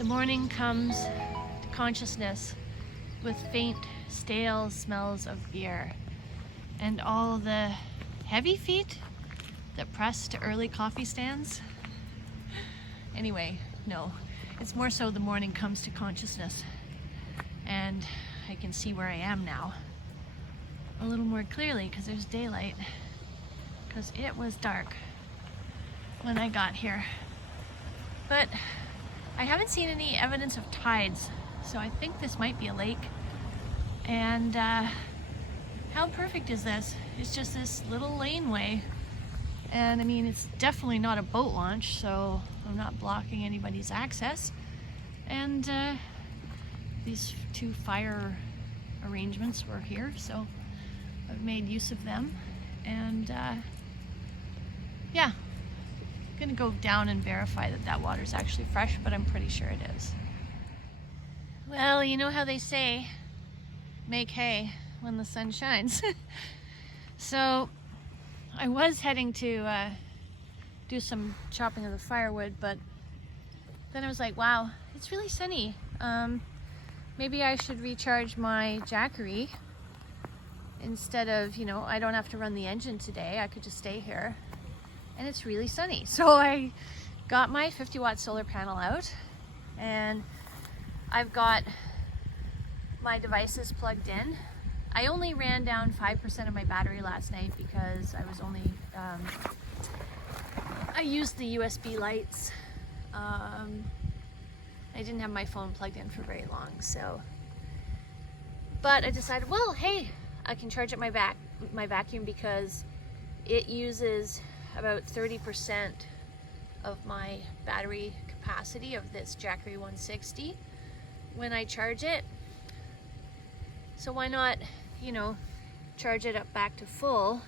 The morning comes to consciousness with faint, stale smells of beer and all the heavy feet that press to early coffee stands. Anyway, no, it's more so the morning comes to consciousness and I can see where I am now a little more clearly because there's daylight, because it was dark when I got here. But I haven't seen any evidence of tides, so I think this might be a lake. And how perfect is this? It's just this little laneway. And I mean, it's definitely not a boat launch, so I'm not blocking anybody's access. And these two fire arrangements were here, so I've made use of them. And yeah, I'm gonna go down and verify that that water's actually fresh, but I'm pretty sure it is. Well, you know how they say, make hay when the sun shines. So I was heading to do some chopping of the firewood, but then I was like, wow, it's really sunny. Maybe I should recharge my Jackery instead of, you know, I don't have to run the engine today. I could just stay here. And it's really sunny. So I got my 50-watt solar panel out, and I've got my devices plugged in. I only ran down 5% of my battery last night because I was only, I used the USB lights. I didn't have my phone plugged in for very long, so. But I decided, well, hey, I can charge up my vacuum because it uses about 30% of my battery capacity of this Jackery 160 when I charge it. So why not, you know, charge it up back to full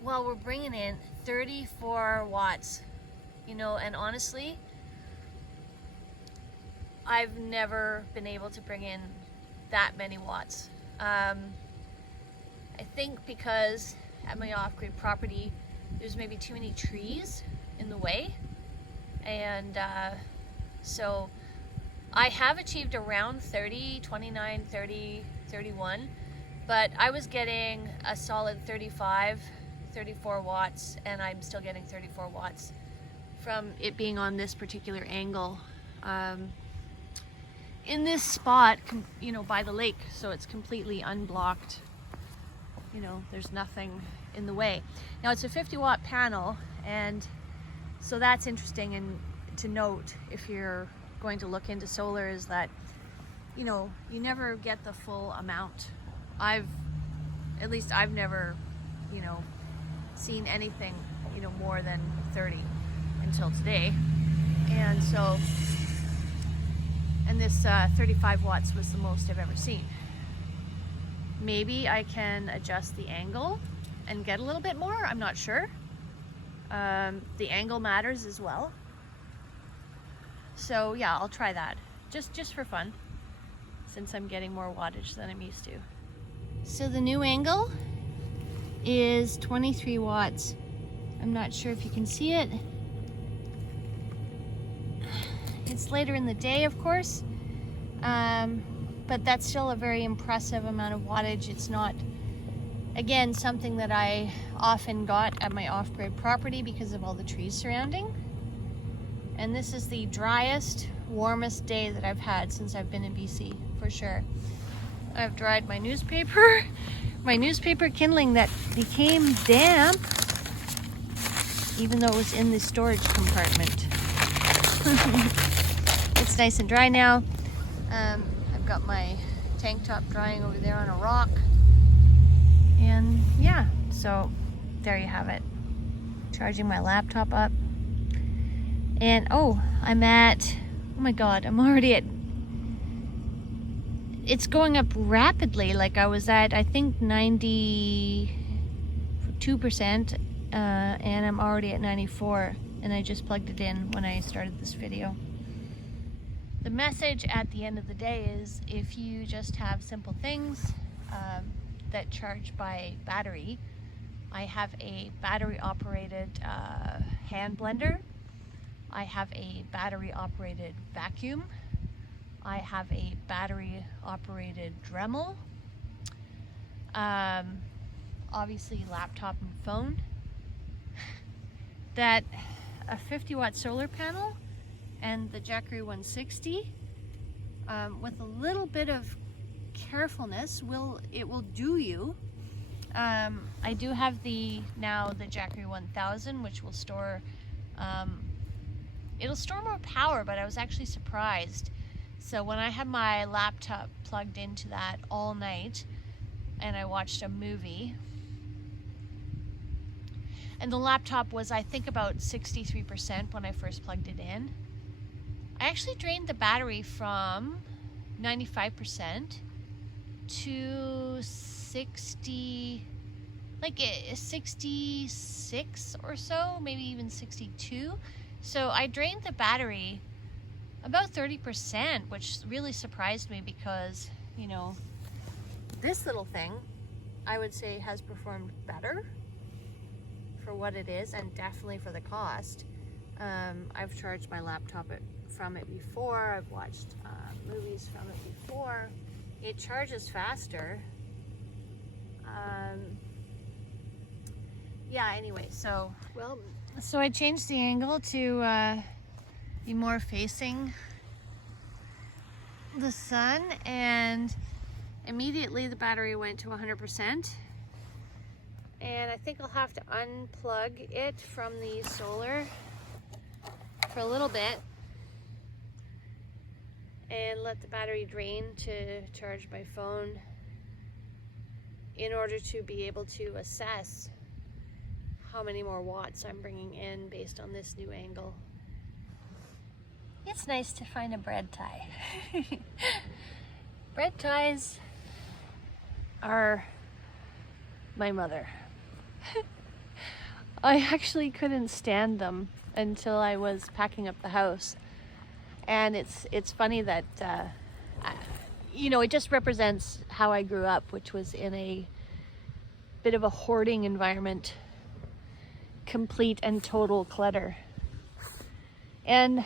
while we're bringing in 34 watts, you know. And honestly, I've never been able to bring in that many watts. I think because at my off-grid property, there's maybe too many trees in the way. And so I have achieved around 30, 29, 30, 31, but I was getting a solid 35, 34 watts, and I'm still getting 34 watts from it being on this particular angle. In this spot, you know, by the lake, so it's completely unblocked. You know, there's nothing in the way. Now it's a 50-watt panel, and so that's interesting and to note if you're going to look into solar, is that, you know, you never get the full amount. At least I've never, you know, seen anything, you know, more than 30 until today. And so, and this 35 watts was the most I've ever seen. Maybe I can adjust the angle and get a little bit more, I'm not sure. The angle matters as well. So yeah, I'll try that, just for fun, since I'm getting more wattage than I'm used to. So the new angle is 23 watts. I'm not sure if you can see it. It's later in the day, of course, but that's still a very impressive amount of wattage. It's not, again, something that I often got at my off-grid property because of all the trees surrounding. And this is the driest, warmest day that I've had since I've been in BC, for sure. I've dried my newspaper kindling that became damp, even though it was in the storage compartment. It's nice and dry now. I've got my tank top drying over there on a rock. And yeah, so there you have it. Charging my laptop up. And oh, I'm at, oh my God, I'm already at, it's going up rapidly. Like I was at, I think 92%, and I'm already at 94, and I just plugged it in when I started this video. The message at the end of the day is, if you just have simple things that charge by battery, I have a battery operated hand blender. I have a battery operated vacuum. I have a battery operated Dremel. Obviously laptop and phone. That a 50-watt solar panel and the Jackery 160 with a little bit of carefulness it will do you. I do have the Jackery 1000, which will store it'll store more power, but I was actually surprised. So when I had my laptop plugged into that all night and I watched a movie, and the laptop was, I think, about 63% when I first plugged it in, I actually drained the battery from 95% to 66 or so, maybe even 62. So I drained the battery about 30%, which really surprised me because, you know, this little thing, I would say, has performed better for what it is, and definitely for the cost. I've charged my laptop from it before. I've watched movies from it before. It charges faster. Yeah, anyway, so I changed the angle to be more facing the sun, and immediately the battery went to 100%. And I think I'll have to unplug it from the solar for a little bit and let the battery drain to charge my phone in order to be able to assess how many more watts I'm bringing in based on this new angle. It's nice to find a bread tie. Bread ties are my mother. I actually couldn't stand them until I was packing up the house, and it's funny that you know, it just represents how I grew up, which was in a bit of a hoarding environment, complete and total clutter. And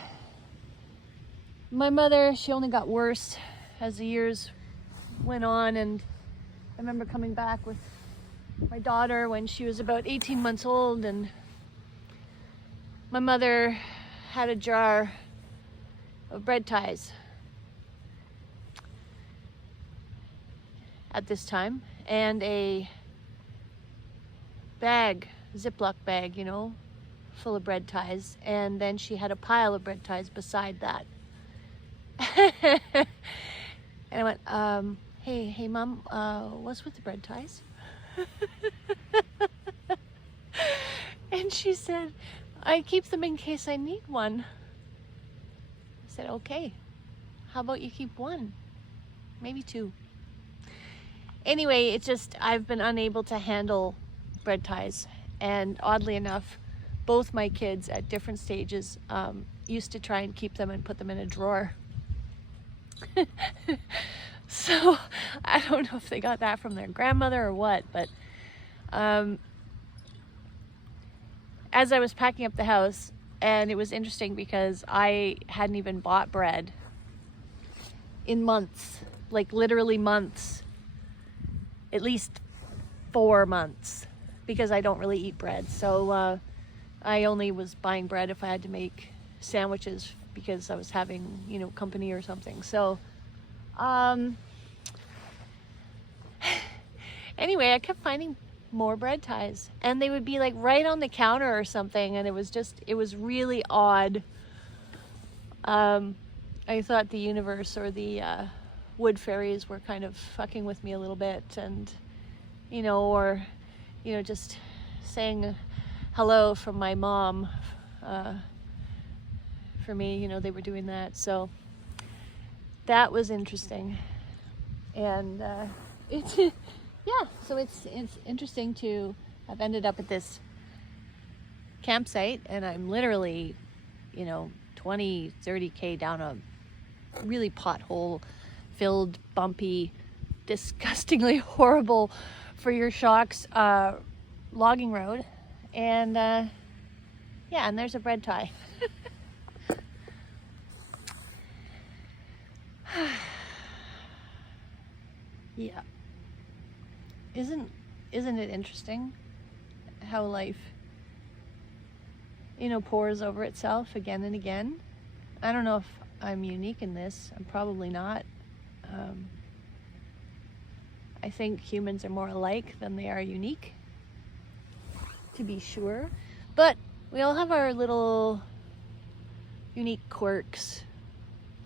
my mother, she only got worse as the years went on, and I remember coming back with my daughter when she was about 18 months old, and my mother had a jar of bread ties at this time, and a bag, Ziploc bag, you know, full of bread ties, and then she had a pile of bread ties beside that. And I went, hey Mom, what's with the bread ties? And she said, I keep them in case I need one. I said, okay, how about you keep one, maybe two. Anyway, it's just, I've been unable to handle bread ties, and oddly enough, both my kids at different stages used to try and keep them and put them in a drawer. So I don't know if they got that from their grandmother or what, but as I was packing up the house, and it was interesting because I hadn't even bought bread in months, like literally months, at least 4 months, because I don't really eat bread. So I only was buying bread if I had to make sandwiches because I was having, you know, company or something. So anyway, I kept finding more bread ties, and they would be like right on the counter or something, and it was really odd. I thought the universe or the wood fairies were kind of fucking with me a little bit, and you know, or you know, just saying hello from my mom. For me, you know, they were doing that, so that was interesting. And yeah, so it's interesting to have ended up at this campsite, and I'm literally, you know, 20-30K down a really pothole filled, bumpy, disgustingly horrible for your shocks logging road, and yeah, and there's a bread tie. Yeah. Isn't it interesting how life, pours over itself again and again? I don't know if I'm unique in this. I'm probably not. I think humans are more alike than they are unique, to be sure. But we all have our little unique quirks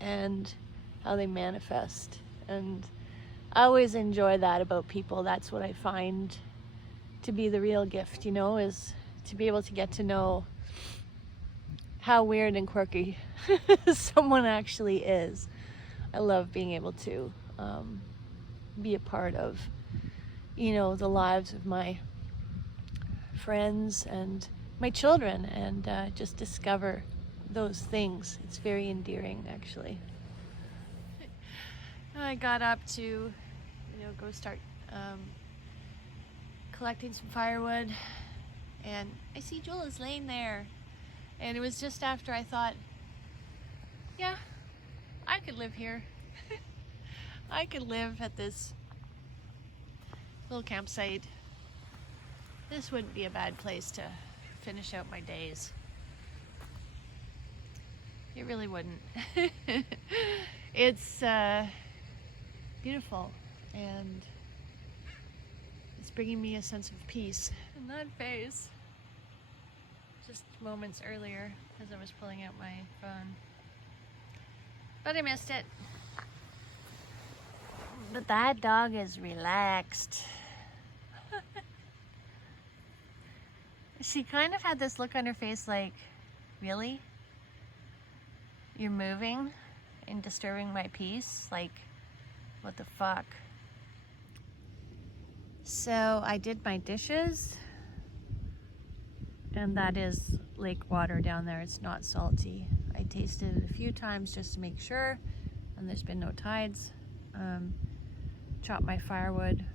and how they manifest. And I always enjoy that about people. That's what I find to be the real gift, is to be able to get to know how weird and quirky someone actually is. I love being able to be a part of, the lives of my friends and my children, and just discover those things. It's very endearing, actually. I got up to, go start collecting some firewood, and I see Julie's laying there, and it was just after I thought, yeah, I could live here. I could live at this little campsite. This wouldn't be a bad place to finish out my days. It really wouldn't. It's beautiful, and it's bringing me a sense of peace in that phase. Just moments earlier, as I was pulling out my phone. But I missed it. But that dog is relaxed. She kind of had this look on her face like, really? You're moving and disturbing my peace? Like, what the fuck? So I did my dishes, and that is lake water down there. It's not salty. I tasted it a few times just to make sure, and there's been no tides. Chopped my firewood.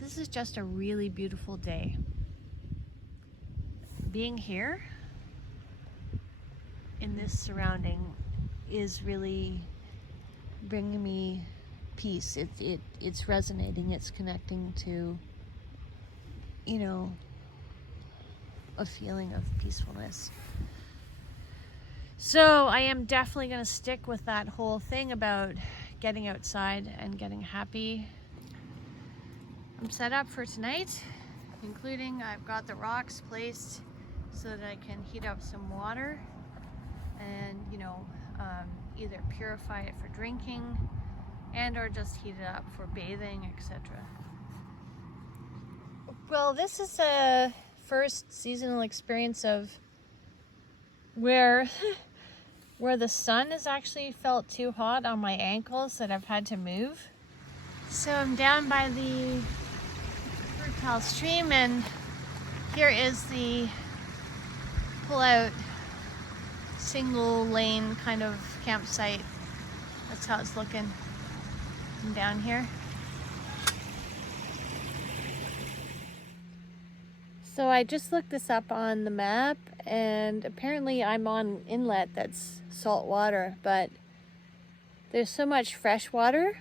This is just a really beautiful day. Being here in this surrounding is really bringing me peace. It's resonating, it's connecting to, a feeling of peacefulness. So I am definitely going to stick with that whole thing about getting outside and getting happy. I'm set up for tonight, including I've got the rocks placed so that I can heat up some water and, either purify it for drinking and or just heat it up for bathing, etc. Well, this is a first seasonal experience of where the sun has actually felt too hot on my ankles that I've had to move. So I'm down by the fertile stream, and here is the pull-out single lane kind of campsite. That's how it's looking from down here. So I just looked this up on the map, and apparently I'm on Inlet that's salt water, but there's so much fresh water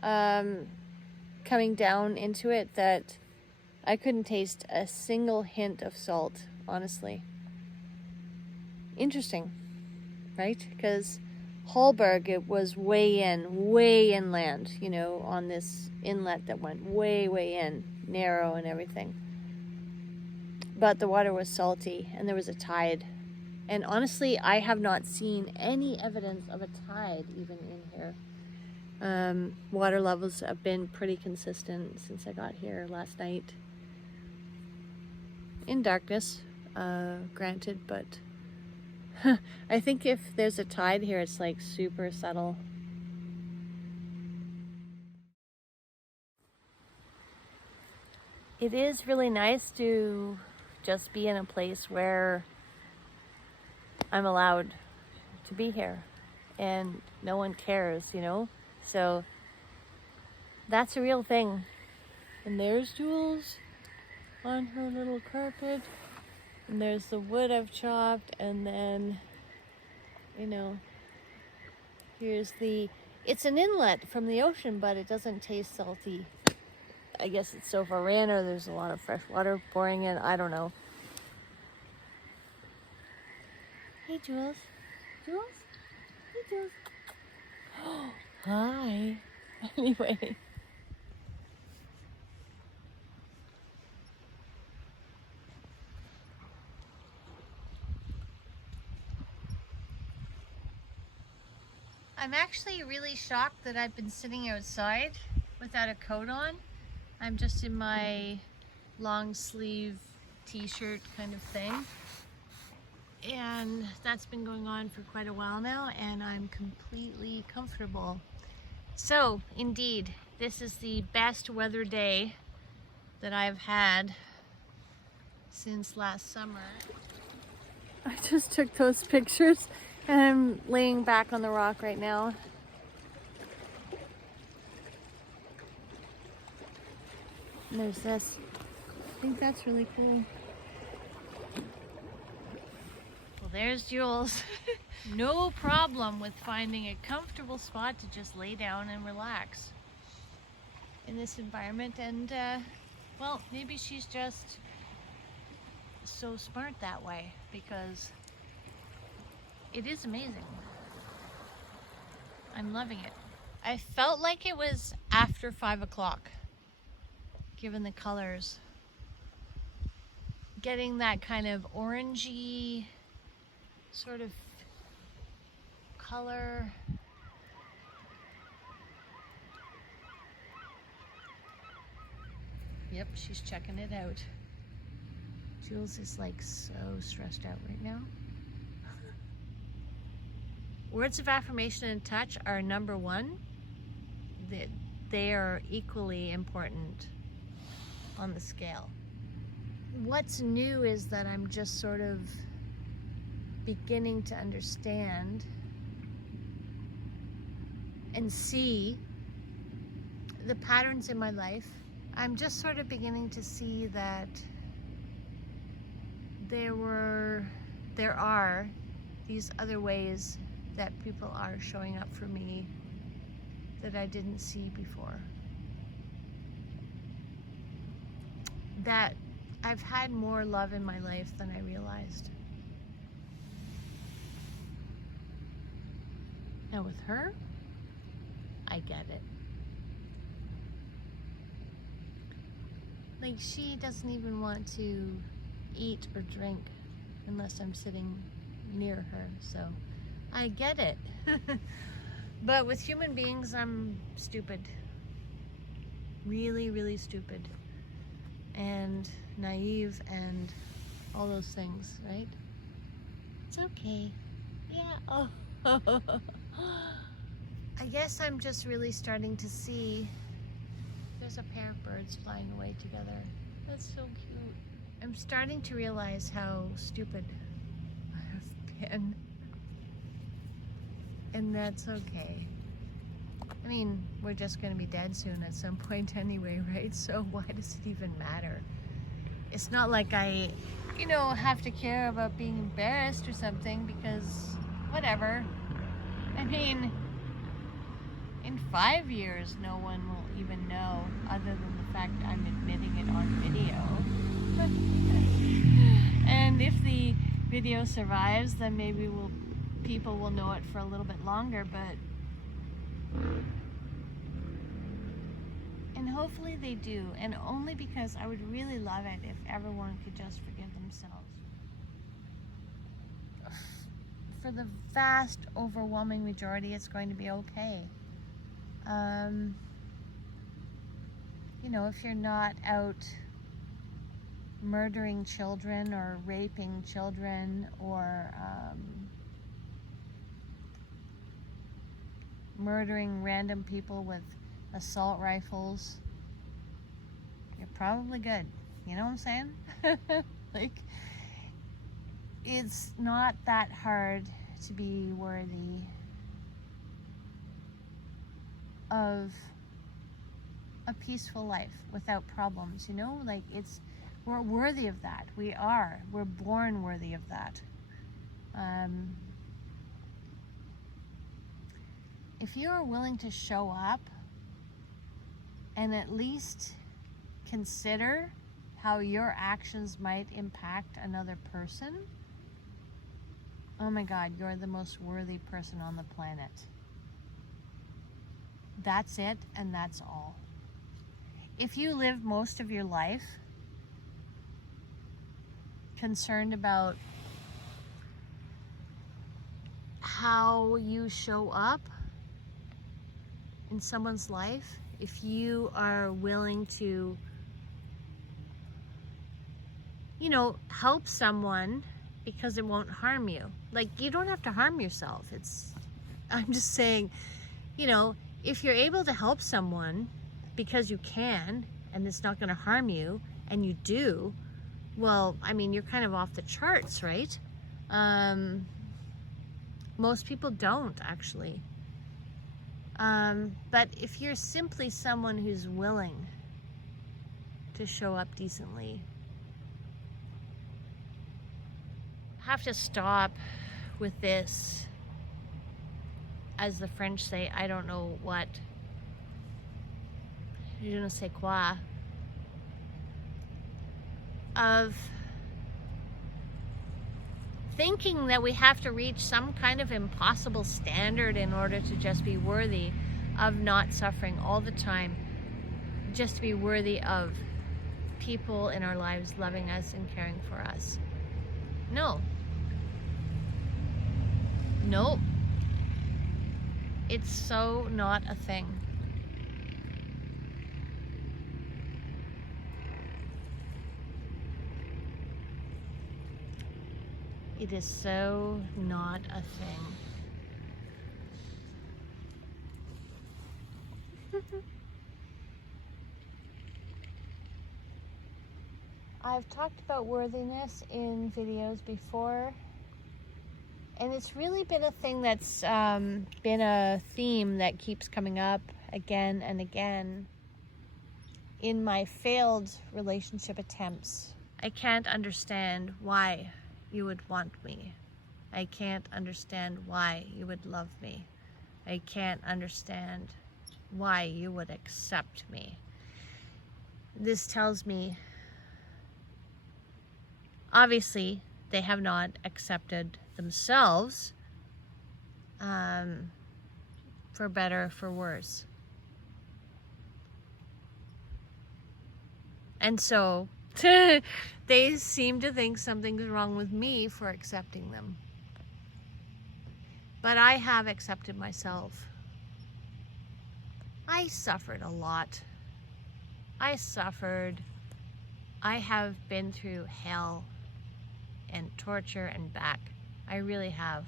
coming down into it that I couldn't taste a single hint of salt, honestly. Interesting, right? Because Hallberg, it was way inland, on this inlet that went way in, narrow and everything. But the water was salty, and there was a tide. And honestly, I have not seen any evidence of a tide even in here. Water levels have been pretty consistent since I got here last night. In darkness, granted, but I think if there's a tide here, it's like super subtle. It is really nice to just be in a place where I'm allowed to be here and no one cares, So that's a real thing. And there's Jules on her little carpet. And there's the wood I've chopped, and then, Here's it's an inlet from the ocean, but it doesn't taste salty. I guess it's so far ran, or there's a lot of fresh water pouring in. I don't know. Hey, Jules. Jules? Hey, Jules. Hi. Anyway. I'm actually really shocked that I've been sitting outside without a coat on. I'm just in my long sleeve t-shirt kind of thing. And that's been going on for quite a while now, and I'm completely comfortable. So, indeed, this is the best weather day that I've had since last summer. I just took those pictures and I'm laying back on the rock right now. And there's this. I think that's really cool. Well, there's Jules. No problem with finding a comfortable spot to just lay down and relax in this environment. And, well, maybe she's just so smart that way, because it is amazing. I'm loving it. I felt like it was after 5 o'clock, given the colors. Getting that kind of orangey sort of color. Yep, she's checking it out. Jules is like so stressed out right now. Words of affirmation and touch are number one. They are equally important on the scale. What's new is that I'm just sort of beginning to understand and see the patterns in my life. I'm just sort of beginning to see that there are these other ways that people are showing up for me that I didn't see before. That I've had more love in my life than I realized. Now with her, I get it. Like, she doesn't even want to eat or drink unless I'm sitting near her, so I get it. But with human beings, I'm stupid. Really, really stupid. And naive and all those things, right? It's okay. Yeah, oh. I guess I'm just really starting to see there's a pair of birds flying away together. That's so cute. I'm starting to realize how stupid I've been. And that's okay. I mean, we're just going to be dead soon at some point anyway, right? So why does it even matter? It's not like I, have to care about being embarrassed or something, because whatever. I mean, in 5 years, no one will even know, other than the fact I'm admitting it on video. And if the video survives, then maybe people will know it for a little bit longer, and hopefully they do, and only because I would really love it if everyone could just forgive themselves. For the vast, overwhelming majority, it's going to be okay. If you're not out murdering children or raping children or murdering random people with assault rifles, you're probably good. You know what I'm saying? Like, it's not that hard to be worthy of a peaceful life without problems, like we're worthy of that. We're born worthy of that. if you are willing to show up and at least consider how your actions might impact another person, oh my God, you're the most worthy person on the planet. That's it, and that's all. If you live most of your life concerned about how you show up in someone's life, if you are willing to, you know, help someone because it won't harm you. Like, you don't have to harm yourself. I'm just saying, you know, if you're able to help someone because you can and it's not going to harm you, and you do, well, I mean, you're kind of off the charts, right? Most people don't, actually. But if you're simply someone who's willing to show up decently, I have to stop with this, as the French say, I don't know what, je ne sais quoi, of thinking that we have to reach some kind of impossible standard in order to just be worthy of not suffering all the time, just to be worthy of people in our lives loving us and caring for us. No. Nope. It's so not a thing. It is so not a thing. I've talked about worthiness in videos before, and it's really been a thing that's been a theme that keeps coming up again and again in my failed relationship attempts. I can't understand why you would want me. I can't understand why you would love me. I can't understand why you would accept me. This tells me, obviously, they have not accepted themselves, for better, for worse. And so, they seem to think something's wrong with me for accepting them. But I have accepted myself. I suffered a lot. I have been through hell and torture and back. I really have.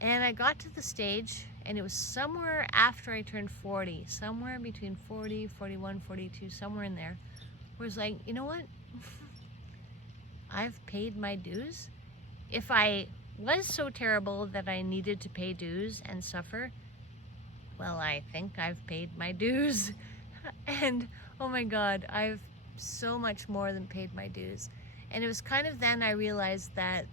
And I got to the stage, and it was somewhere after I turned 40, somewhere between 40, 41, 42, somewhere in there, where it's like, you know what? I've paid my dues. If I was so terrible that I needed to pay dues and suffer, well, I think I've paid my dues. And oh my God, I've so much more than paid my dues. And it was kind of then I realized that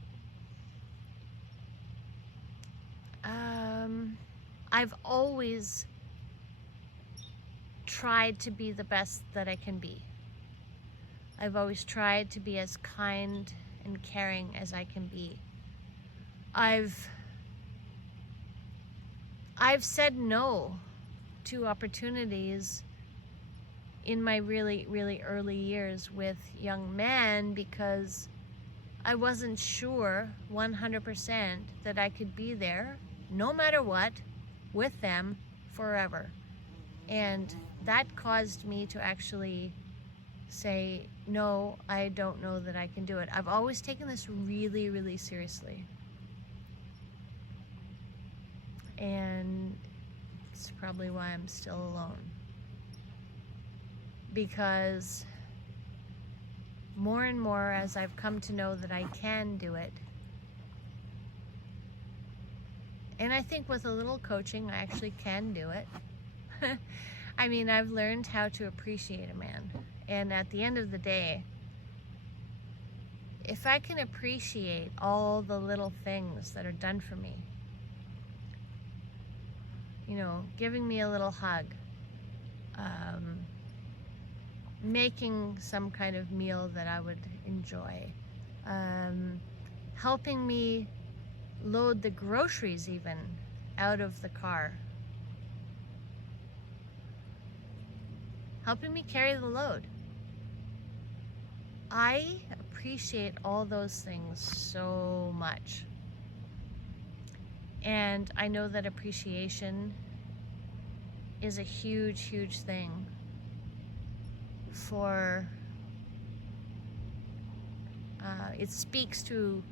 I've always tried to be the best that I can be. I've always tried to be as kind and caring as I can be. I've said no to opportunities in my really, really early years with young men because I wasn't sure 100% that I could be there, no matter what, with them forever. And that caused me to actually say, no, I don't know that I can do it. I've always taken this really, really seriously. And it's probably why I'm still alone. Because more and more, as I've come to know that I can do it, and I think with a little coaching, I actually can do it. I mean, I've learned how to appreciate a man. And at the end of the day, if I can appreciate all the little things that are done for me, you know, giving me a little hug, making some kind of meal that I would enjoy, helping me load the groceries even out of the car, helping me carry the load. I appreciate all those things so much. And I know that appreciation is a huge, huge thing for, it speaks to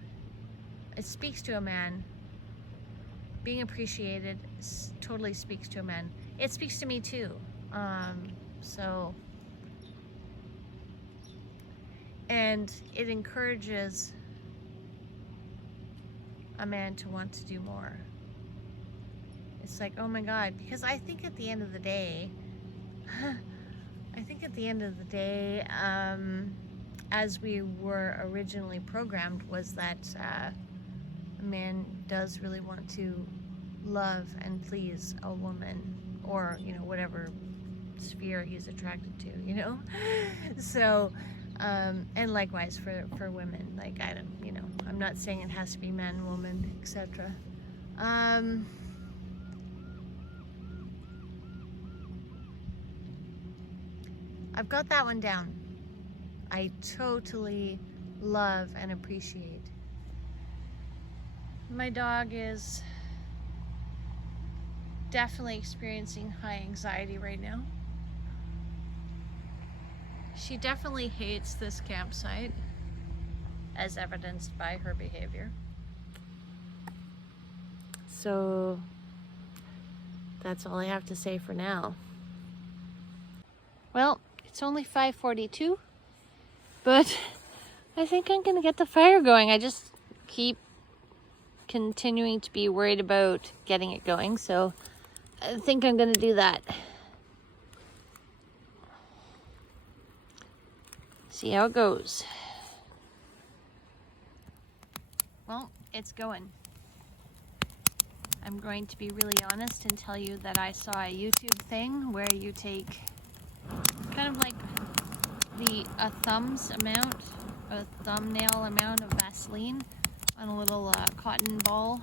a man. Being appreciated totally speaks to a man. It speaks to me too. And it encourages a man to want to do more. It's like, oh my God, because I think at the end of the day, as we were originally programmed, was that a man does really want to love and please a woman, or, you know, whatever sphere he's attracted to, you know? So, and likewise for women, like, I don't, you know, I'm not saying it has to be man, woman, etc. I've got that one down. I totally love and appreciate. My dog is definitely experiencing high anxiety right now. She definitely hates this campsite, as evidenced by her behavior. So that's all I have to say for now. Well, it's only 5:42, but I think I'm gonna get the fire going. I just keep continuing to be worried about getting it going, so I think I'm gonna do that. See how it goes. Well, it's going. I'm going to be really honest and tell you that I saw a YouTube thing where you take kind of like a thumbnail amount of Vaseline on a little cotton ball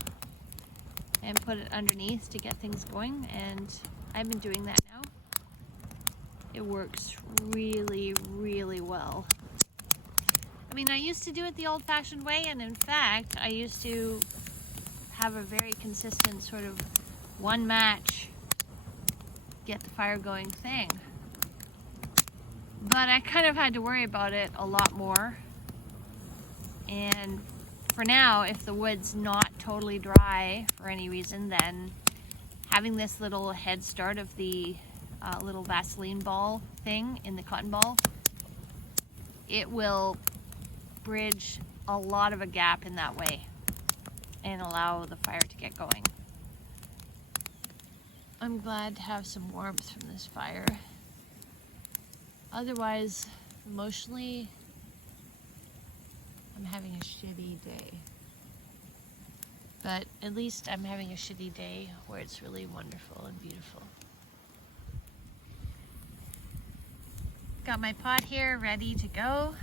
and put it underneath to get things going, and I've been doing that now. It works really, really well. I mean, I used to do it the old-fashioned way, and in fact, I used to have a very consistent sort of one match, get the fire going thing. But I kind of had to worry about it a lot more. And for now, if the wood's not totally dry for any reason, then having this little head start of the little Vaseline ball thing in the cotton ball, it will bridge a lot of a gap in that way and allow the fire to get going. I'm glad to have some warmth from this fire. Otherwise, emotionally, I'm having a shitty day. But at least I'm having a shitty day where it's really wonderful and beautiful. Got my pot here ready to go.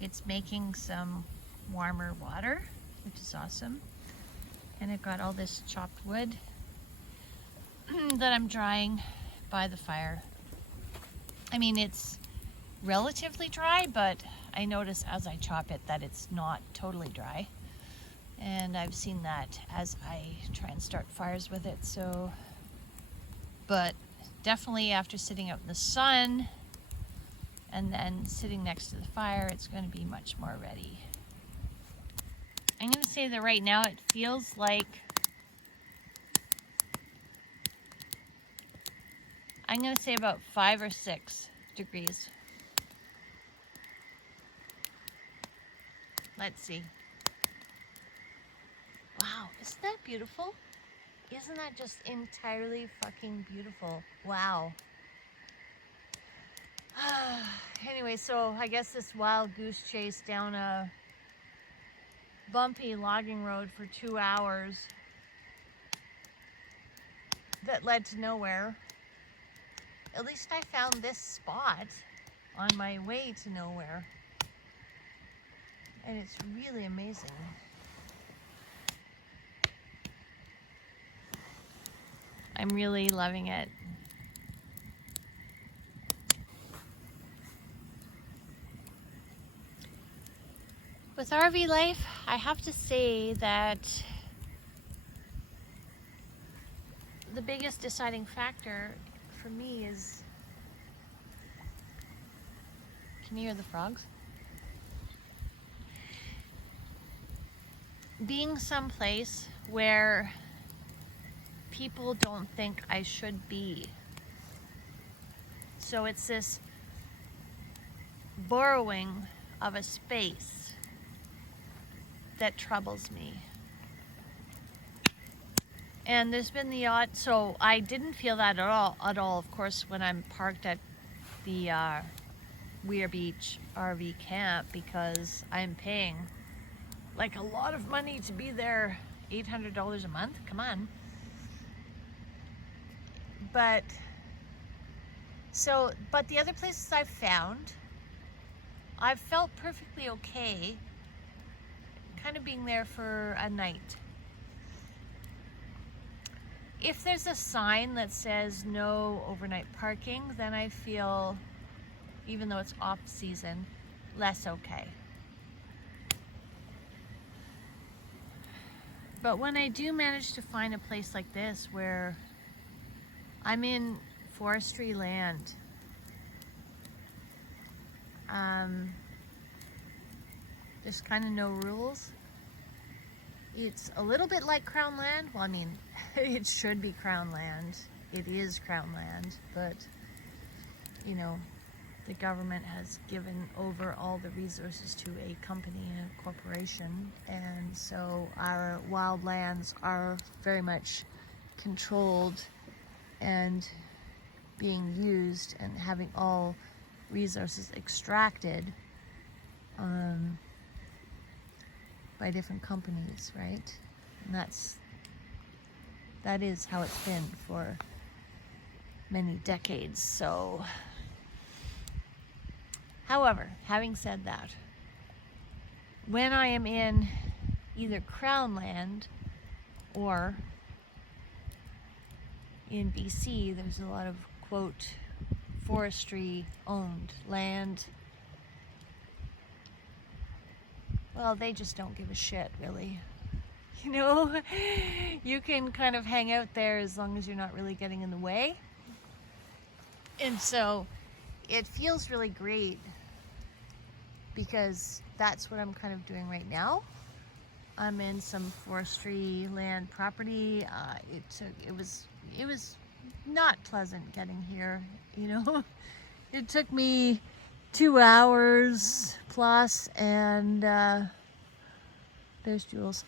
It's making some warmer water, which is awesome. And I've got all this chopped wood that I'm drying by the fire. I mean, it's relatively dry, but I notice as I chop it that it's not totally dry. And I've seen that as I try and start fires with it, so. But definitely after sitting out in the sun and then sitting next to the fire, it's going to be much more ready. I'm going to say that right now it feels like, I'm going to say about 5 or 6 degrees. Let's see. Wow, isn't that beautiful? Isn't that just entirely fucking beautiful? Wow. Anyway, so I guess this wild goose chase down a bumpy logging road for 2 hours that led to nowhere. At least I found this spot on my way to nowhere. And it's really amazing. I'm really loving it. With RV life, I have to say that the biggest deciding factor for me is, can you hear the frogs? Being someplace where people don't think I should be. So it's this borrowing of a space that troubles me. And there's been the odd, so I didn't feel that at all, of course, when I'm parked at the Weir Beach RV camp, because I'm paying like a lot of money to be there, $800 a month, come on. But the other places I've found, I've felt perfectly okay kind of being there for a night. If there's a sign that says no overnight parking, then I feel, even though it's off season, less okay. But when I do manage to find a place like this where I'm in forestry land, there's kind of no rules. It's a little bit like Crown land. Well, I mean, it should be Crown land. It is Crown land, but you know, the government has given over all the resources to a company and a corporation, and so our wild lands are very much controlled and being used and having all resources extracted by different companies, right? And that is how it's been for many decades. So, however, having said that, when I am in either Crown land or in BC, there's a lot of, quote, forestry owned land. Well, they just don't give a shit, really. You know, you can kind of hang out there as long as you're not really getting in the way. And so it feels really great because that's what I'm kind of doing right now. I'm in some forestry land property. It was not pleasant getting here, you know. It took me 2 hours plus, and there's Jules.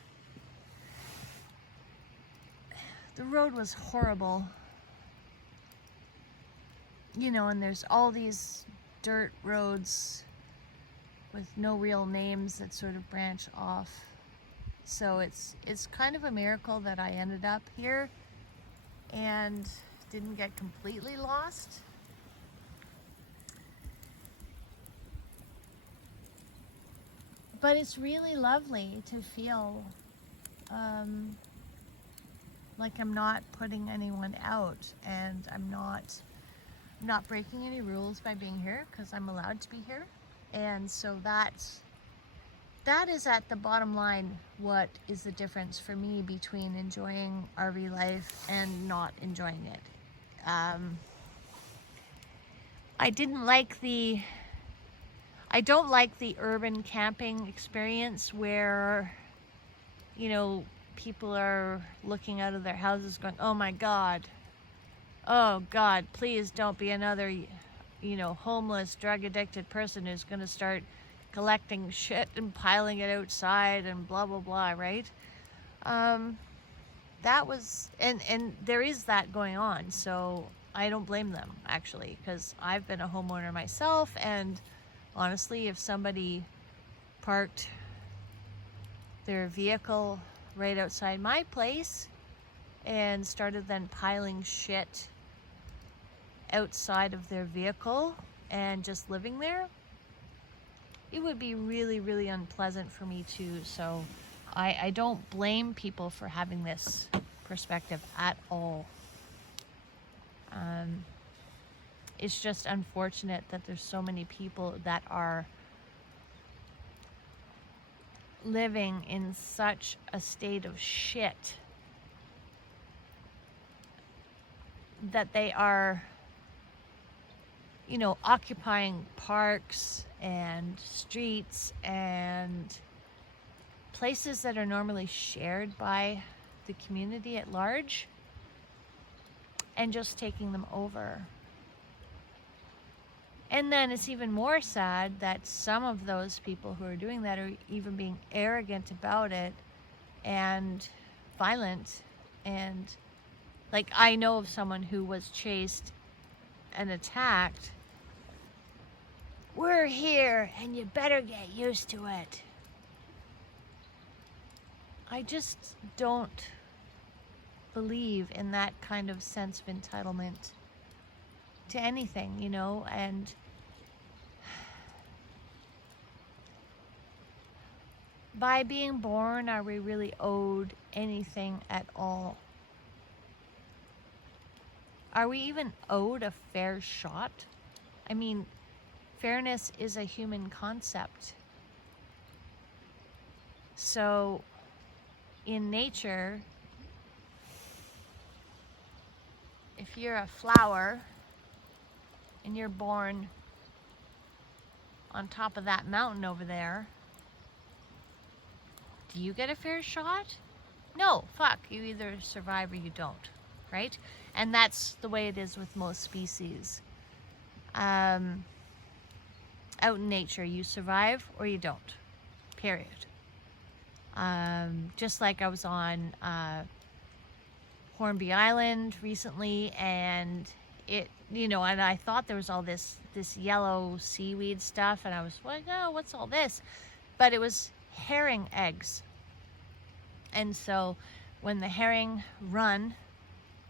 The road was horrible, you know, and there's all these dirt roads with no real names that sort of branch off. So it's kind of a miracle that I ended up here and didn't get completely lost. But it's really lovely to feel like I'm not putting anyone out, and I'm not breaking any rules by being here, because I'm allowed to be here. And so that is at the bottom line what is the difference for me between enjoying RV life and not enjoying it. I don't like the urban camping experience where, you know, people are looking out of their houses going, oh my God, please don't be another, you know, homeless, drug addicted person who's going to start collecting shit and piling it outside and blah, blah, blah, right? That was, and there is that going on. So I don't blame them, actually, because I've been a homeowner myself, and honestly, if somebody parked their vehicle right outside my place and started then piling shit outside of their vehicle and just living there, it would be really, really unpleasant for me too. So I don't blame people for having this perspective at all. It's just unfortunate that there's so many people that are living in such a state of shit that they are, you know, occupying parks and streets and places that are normally shared by the community at large, and just taking them over. And then it's even more sad that some of those people who are doing that are even being arrogant about it and violent. And like, I know of someone who was chased and attacked. We're here and you better get used to it. I just don't believe in that kind of sense of entitlement to anything, you know. And by being born, are we really owed anything at all? Are we even owed a fair shot? I mean, fairness is a human concept. So in nature, if you're a flower and you're born on top of that mountain over there, do you get a fair shot? No, fuck, you either survive or you don't, right? And that's the way it is with most species. Out in nature, you survive or you don't, period. Just like I was on Hornby Island recently, and it, you know, and I thought there was all this yellow seaweed stuff, and I was like, oh, what's all this? But it was herring eggs. And so when the herring run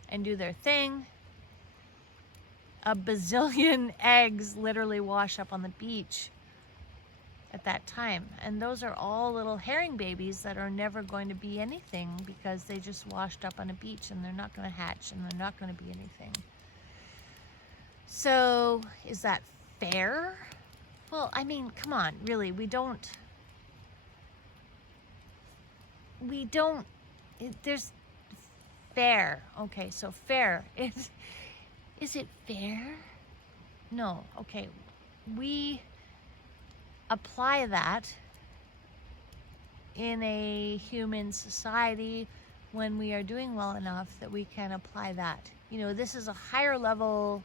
and do their thing, a bazillion eggs literally wash up on the beach at that time. And those are all little herring babies that are never going to be anything because they just washed up on a beach, and they're not going to hatch, and they're not going to be anything. So is that fair? Well, I mean, come on, really, there's fair. Okay, so fair. Is it fair? No, okay. We apply that in a human society when we are doing well enough that we can apply that. You know, this is a higher level,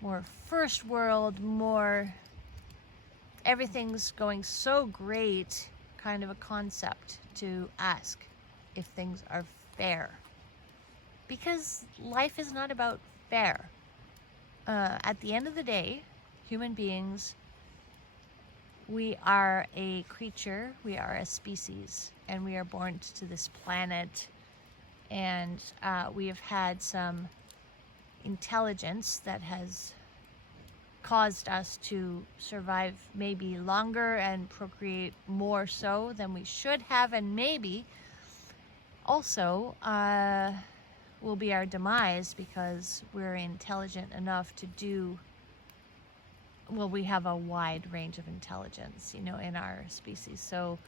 more first world, more everything's going so great kind of a concept to ask if things are fair. Because life is not about fair. At the end of the day, human beings, we are a creature, we are a species, and we are born to this planet, and we have had some intelligence that has caused us to survive maybe longer and procreate more so than we should have, and maybe also will be our demise because we're intelligent enough to do, well, we have a wide range of intelligence, you know, in our species. So,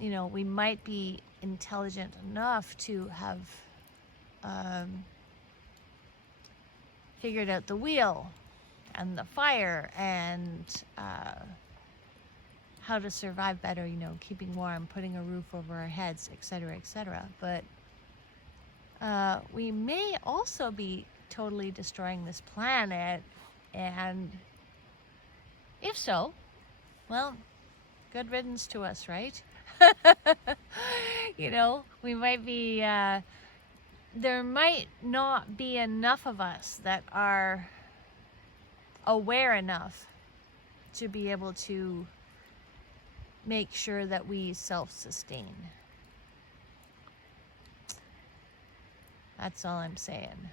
you know, we might be intelligent enough to have figured out the wheel and the fire and how to survive better, you know, keeping warm, putting a roof over our heads, etc., etc. But we may also be totally destroying this planet, and if so, well, good riddance to us, right? You know, we might be, there might not be enough of us that are aware enough to be able to make sure that we self-sustain. That's all I'm saying.